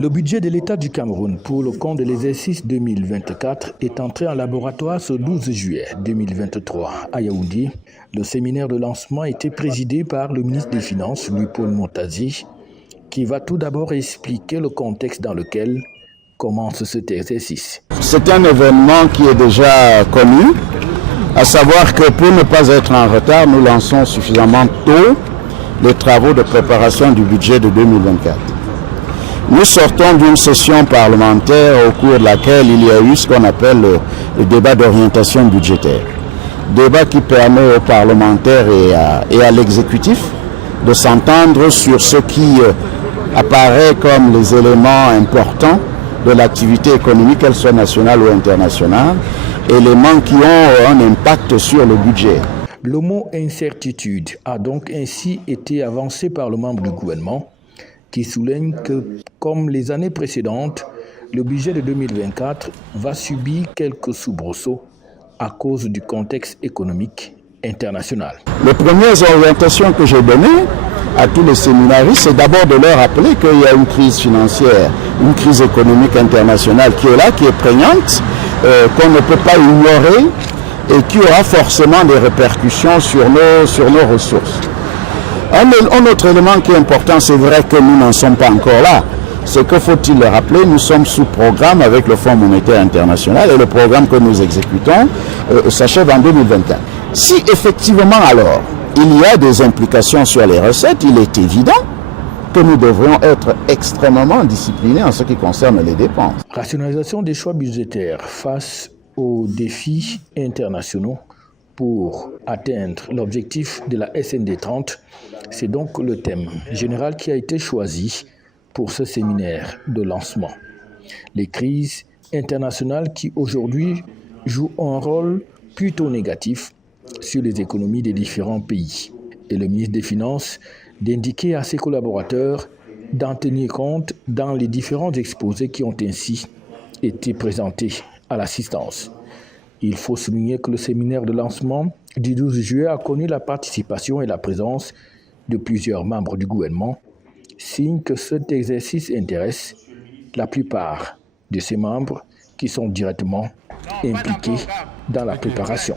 Le budget de l'État du Cameroun pour le compte de l'exercice 2024 est entré en laboratoire ce 12 juillet 2023 à Yaoundé. Le séminaire de lancement a été présidé par le ministre des Finances, Louis-Paul Montazi, qui va tout d'abord expliquer le contexte dans lequel commence cet exercice. C'est un événement qui est déjà connu, à savoir que pour ne pas être en retard, nous lançons suffisamment tôt les travaux de préparation du budget de 2024. Nous sortons d'une session parlementaire au cours de laquelle il y a eu ce qu'on appelle le débat d'orientation budgétaire. Débat qui permet aux parlementaires et à l'exécutif de s'entendre sur ce qui apparaît comme les éléments importants de l'activité économique, qu'elle soit nationale ou internationale, éléments qui ont un impact sur le budget. Le mot incertitude a donc ainsi été avancé par le membre du gouvernement, qui souligne que, comme les années précédentes, le budget de 2024 va subir quelques soubresauts à cause du contexte économique international. Les premières orientations que j'ai données à tous les séminaristes, c'est d'abord de leur rappeler qu'il y a une crise financière, une crise économique internationale qui est là, qui est prégnante, qu'on ne peut pas ignorer et qui aura forcément des répercussions sur nos ressources. Un autre élément qui est important, c'est vrai que nous n'en sommes pas encore là. C'est que, faut-il le rappeler, nous sommes sous programme avec le Fonds monétaire international et le programme que nous exécutons s'achève en 2024. Si effectivement alors il y a des implications sur les recettes, il est évident que nous devrions être extrêmement disciplinés en ce qui concerne les dépenses. Rationalisation des choix budgétaires face aux défis internationaux pour atteindre l'objectif de la SND 30, c'est donc le thème général qui a été choisi pour ce séminaire de lancement. Les crises internationales qui aujourd'hui jouent un rôle plutôt négatif sur les économies des différents pays. Et le ministre des Finances d'indiquer à ses collaborateurs d'en tenir compte dans les différents exposés qui ont ainsi été présentés à l'assistance. Il faut souligner que le séminaire de lancement du 12 juillet a connu la participation et la présence de plusieurs membres du gouvernement, signe que cet exercice intéresse la plupart de ses membres qui sont directement impliqués dans la préparation.